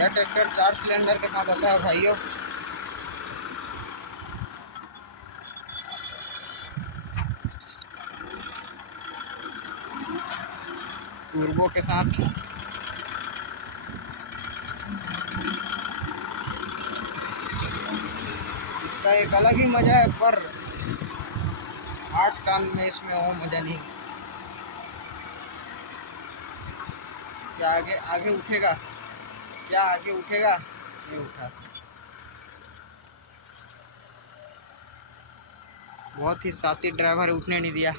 यह tractor 4 cylinder के साथ आता है भाइयों। टर्बो के साथ। इसका एक अलग ही मजा है, पर हार्ड काम में इसमें वो मजा नहीं। क्या आगे आगे उठेगा? क्या आगे उठेगा? नहीं उठा। बहुत ही साथी ड्राइवर उठने नहीं दिया।